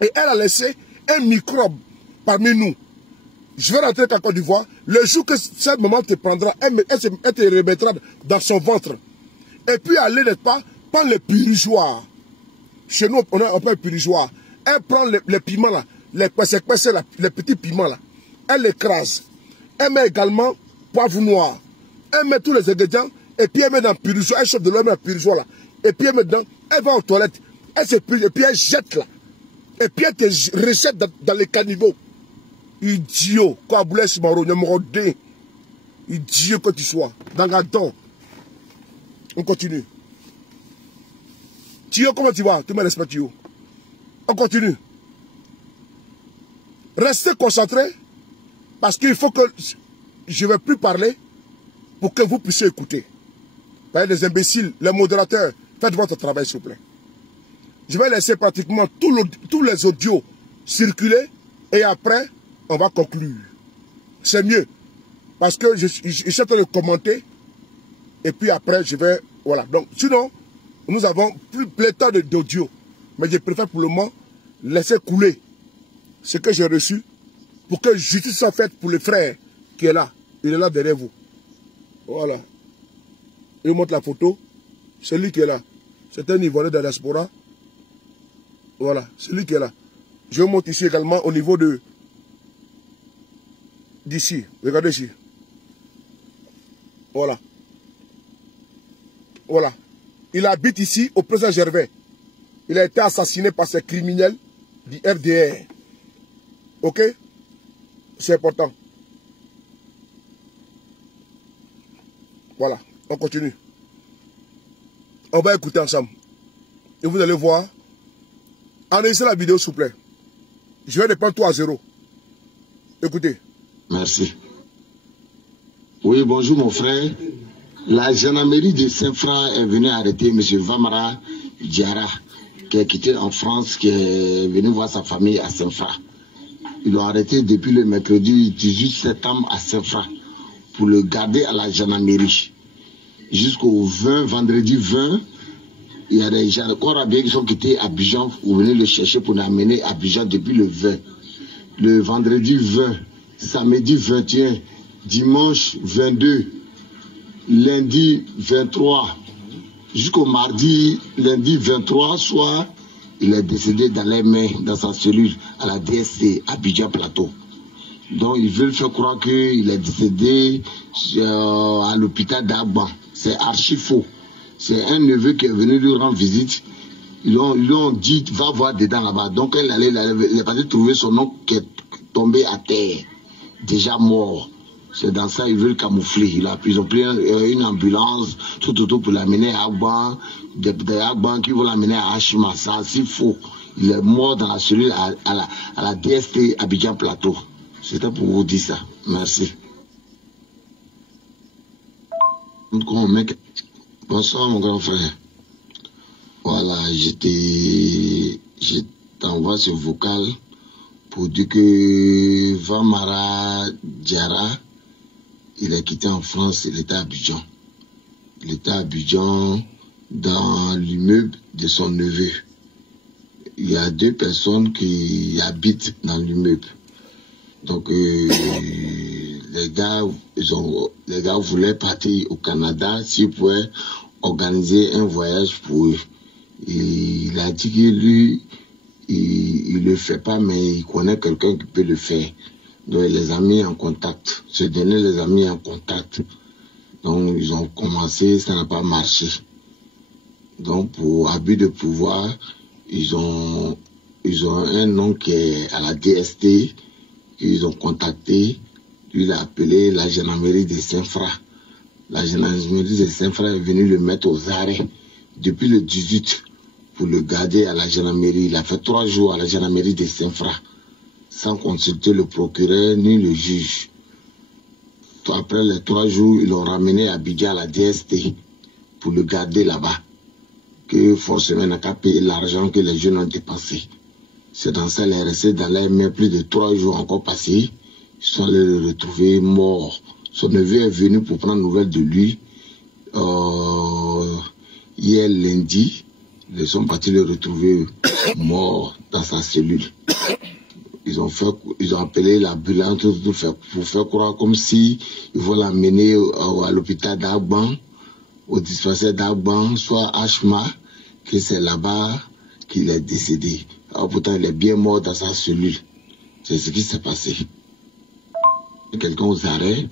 Et elle a laissé un microbe parmi nous. Je vais rentrer en Côte d'Ivoire. Le jour que cette maman te prendra, elle te remettra dans son ventre. Et puis aller, n'est-ce pas, prendre les purigeoires. Chez nous, on a un peu purigeoire. Elle prend les piments là, les petits piments là. Elle l'écrase. Elle met également poivre noir. Elle met tous les ingrédients et puis elle met dans le purigeoire. Elle chauffe de l'eau, elle met dans le purigeoire là. Et puis elle met dedans. Elle va aux toilettes. Elle se purge et puis elle jette là. Et puis elle te rejette dans les caniveaux. Idiot. Quand Aboulaye Soumaoro, numéro 2. Idiot que tu sois. Dans la dent. On continue. Tio, comment tu vas? Tu me respectes, Tio. On continue. Restez concentrés. Parce qu'il faut que je ne vais plus parler pour que vous puissiez écouter. Voyez, les imbéciles, les modérateurs, faites votre travail, s'il vous plaît. Je vais laisser pratiquement tous les audios circuler et après, on va conclure. C'est mieux. Parce que je suis en train de commenter et puis après, je vais... Voilà. Donc, sinon, nous avons plus pléthore d'audio. Mais je préfère pour le moment laisser couler ce que j'ai reçu pour que justice soit faite pour le frère qui est là. Il est là derrière vous. Voilà. Il vous montre la photo. C'est lui qui est là. C'est un Ivoirien de la diaspora. Voilà. C'est lui qui est là. Je vous montre ici également au niveau de... d'ici. Regardez ici. Voilà. Voilà. Il habite ici au président Gervais. Il a été assassiné par ces criminels du RDR. Ok? C'est important. Voilà. On continue. On va écouter ensemble. Et vous allez voir. Enregistrez la vidéo, s'il vous plaît. Je vais répondre tout à 0. Écoutez. Merci. Oui, bonjour mon frère. La gendarmerie de Saint-Fra est venue arrêter M. Vamara Diarra, qui est quitté en France, qui est venu voir sa famille à Saint-Fra. Ils l'ont arrêté depuis le mercredi 18 septembre à Saint-Fra pour le garder à la gendarmerie. Jusqu'au vendredi 20, il y a des gens de Corabien qui sont quittés à Abidjan. Vous venez le chercher pour l'amener à Abidjan depuis le 20. Le vendredi 20, samedi 21, dimanche 22, lundi 23, jusqu'au mardi, lundi 23 soir, il est décédé dans les mains, dans sa cellule, à la DSC, Abidjan Plateau. Donc ils veulent faire croire qu'il est décédé à l'hôpital d'Agban. C'est archi faux. C'est un neveu qui est venu lui rendre visite. Ils lui ont dit, va voir dedans là-bas. Donc il est parti trouver son oncle qui est tombé à terre, déjà mort. C'est dans ça, ils veulent camoufler. Ils ont pris une ambulance tout autour pour l'amener à Agban, des Agban qui vont l'amener à Hachima. C'est assez faux. Il est mort dans la cellule à la DST Abidjan Plateau. C'était pour vous dire ça. Merci. Bonsoir mon grand frère. Voilà, je t'envoie ce vocal pour dire que Vamara Diarra, il est quitté en France, il était à Abidjan. Il était à Abidjan dans l'immeuble de son neveu. Il y a 2 personnes qui habitent dans l'immeuble. Donc les gars voulaient partir au Canada. S'ils pouvaient, organiser un voyage pour eux. Il a dit que lui, il le fait pas, mais il connaît quelqu'un qui peut le faire. Donc il les a mis en contact. Ce dernier les a mis en contact. Donc ils ont commencé, ça n'a pas marché. Donc pour abus de pouvoir, ils ont un nom qui est à la DST, qu'ils ont contacté. Lui, il a appelé la gendarmerie de Saint-Fra. La gendarmerie de Saint-Fra est venue le mettre aux arrêts depuis le 18 pour le garder à la gendarmerie. Il a fait 3 jours à la gendarmerie de Saint-Fra sans consulter le procureur ni le juge. Après les 3 jours, ils l'ont ramené à Abidjan à la DST pour le garder là-bas. Que forcément, il n'a qu'à payer l'argent que les jeunes ont dépensé. C'est dans ça, il est resté dans l'air, mais plus de 3 jours encore passés. Ils sont allés le retrouver mort. Son neveu est venu pour prendre nouvelle de lui. Hier lundi, ils sont partis le retrouver mort dans sa cellule. Ils ont appelé l'ambulance pour faire croire comme si ils vont l'amener à l'hôpital d'Agban, au dispensaire d'Agban, soit à Hma, que c'est là-bas qu'il est décédé. Alors pourtant, il est bien mort dans sa cellule. C'est ce qui s'est passé. Quelqu'un aux arrêts,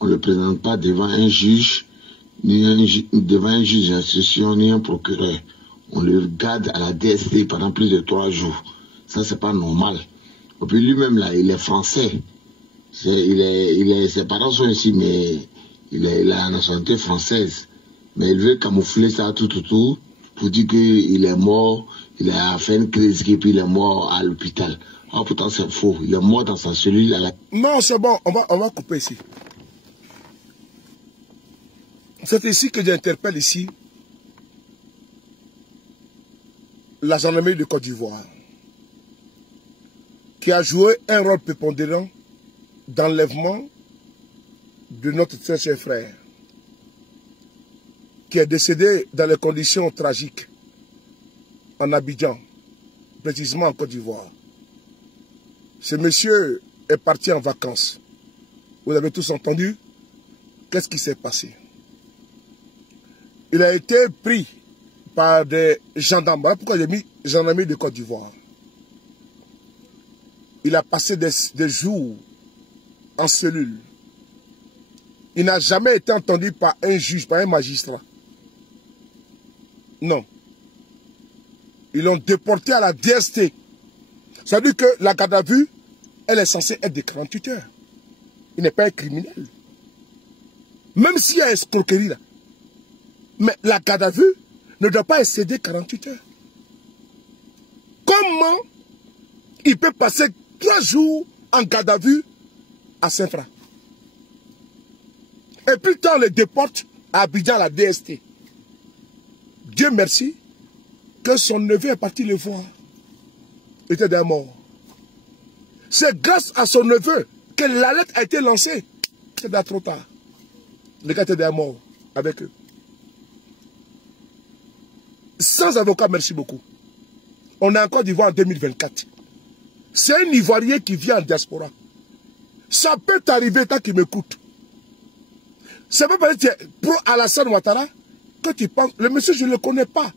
on ne le présente pas devant un juge, devant un juge d'instruction, ni un procureur. On le garde à la DST pendant plus de 3 jours. Ça, c'est pas normal. Et puis lui-même, là, il est français. Ses parents sont ici, mais il a la nationalité française. Mais il veut camoufler ça tout autour pour dire qu'il est mort, il a fait une crise et puis il est mort à l'hôpital. Oh, pourtant, c'est faux. Il est mort dans sa cellule. Non, c'est bon. On va couper ici. C'est ici que j'interpelle ici la gendarmerie de Côte d'Ivoire, qui a joué un rôle prépondérant dans l'enlèvement de notre très cher frère, qui est décédé dans les conditions tragiques en Abidjan, précisément en Côte d'Ivoire. Ce monsieur est parti en vacances. Vous avez tous entendu? Qu'est-ce qui s'est passé? Il a été pris par des gendarmes. Voilà pourquoi j'ai mis gendarmerie de Côte d'Ivoire. Il a passé des jours en cellule. Il n'a jamais été entendu par un juge, par un magistrat. Non. Ils l'ont déporté à la DST. Ça veut dire que la garde à vue, elle est censée être de 48 heures. Il n'est pas un criminel. Même s'il y a escroquerie là. Mais la garde à vue ne doit pas excéder 48 heures. Comment il peut passer 3 jours en garde à vue à Saint-Fra? Et plus tard, on le déporte à Abidjan à la DST. Dieu merci que son neveu est parti le voir. Il était déjà mort. C'est grâce à son neveu que l'alerte a été lancée. C'est déjà trop tard. Le gars était déjà mort avec eux. Sans avocat, merci beaucoup. On est encore d'Ivoire en 2024. C'est un Ivoirien qui vit en diaspora. Ça peut t'arriver tant qu'il m'écoute. C'est pas parce que tu es pro Alassane Ouattara que tu penses. Le monsieur, je ne le connais pas.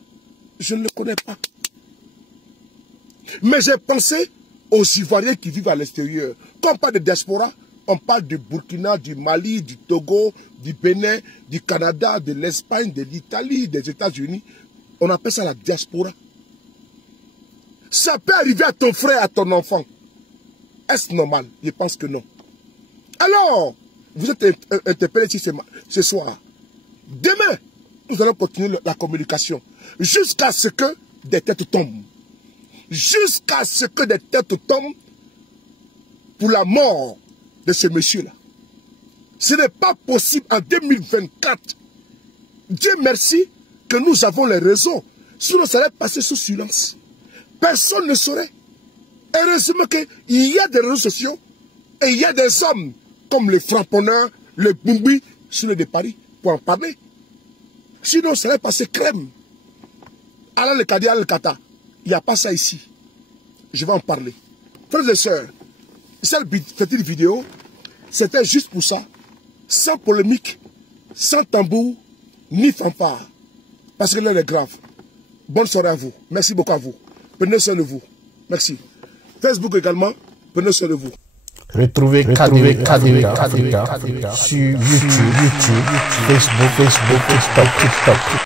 Je ne le connais pas. Mais j'ai pensé aux Ivoiriens qui vivent à l'extérieur. Quand on parle de diaspora, on parle du Burkina, du Mali, du Togo, du Bénin, du Canada, de l'Espagne, de l'Italie, des États-Unis. On appelle ça la diaspora. Ça peut arriver à ton frère, à ton enfant. Est-ce normal? Je pense que non. Alors, vous êtes interpellé ici ce soir. Demain, nous allons continuer la communication. Jusqu'à ce que des têtes tombent. Jusqu'à ce que des têtes tombent pour la mort de ce monsieur-là. Ce n'est pas possible en 2024. Dieu merci que nous avons les réseaux. Sinon, ça allait passer sous silence. Personne ne saurait. Heureusement qu'il y a des réseaux sociaux et il y a des hommes comme les frapponneurs, les Bumbi, sur le de Paris, pour en parler. Sinon, ça allait passer crème. Alain le Kadi, Alain le Kata. Il n'y a pas ça ici. Je vais en parler. Frères et sœurs, cette petite vidéo, c'était juste pour ça. Sans polémique, sans tambour, ni fanfare. parce que l'heure est grave. Bonne soirée à vous. Merci beaucoup à vous. Prenez soin de vous. Merci. Facebook également, prenez soin de vous. Retrouvez KDV Africa sur YouTube, Facebook, TikTok.